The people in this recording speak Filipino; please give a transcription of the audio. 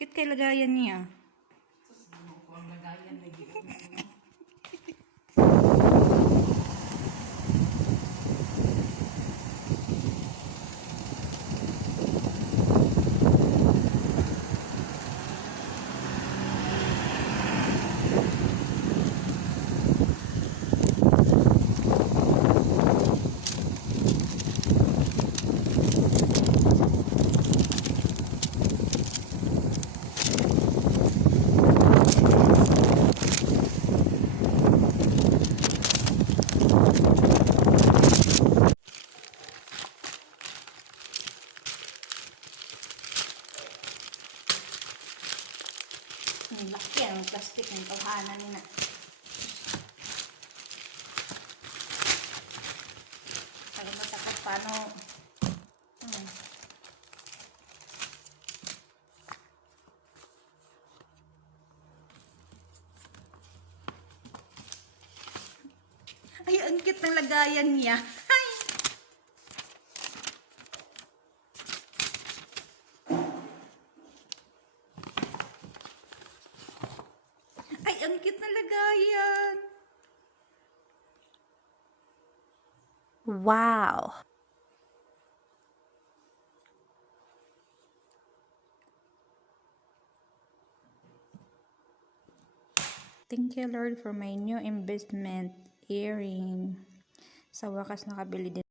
Kit kay lagayan niya. Ang lagayan na gito. Ang laki ang plastic ng tawhanan nila. Para matakot paano. Ay, ang cute ng lagayan niya. Ay! Ay, ang cute ng lagayan. Wow. Thank you, Lord, for my new investment earring. Sa wakas nakabili din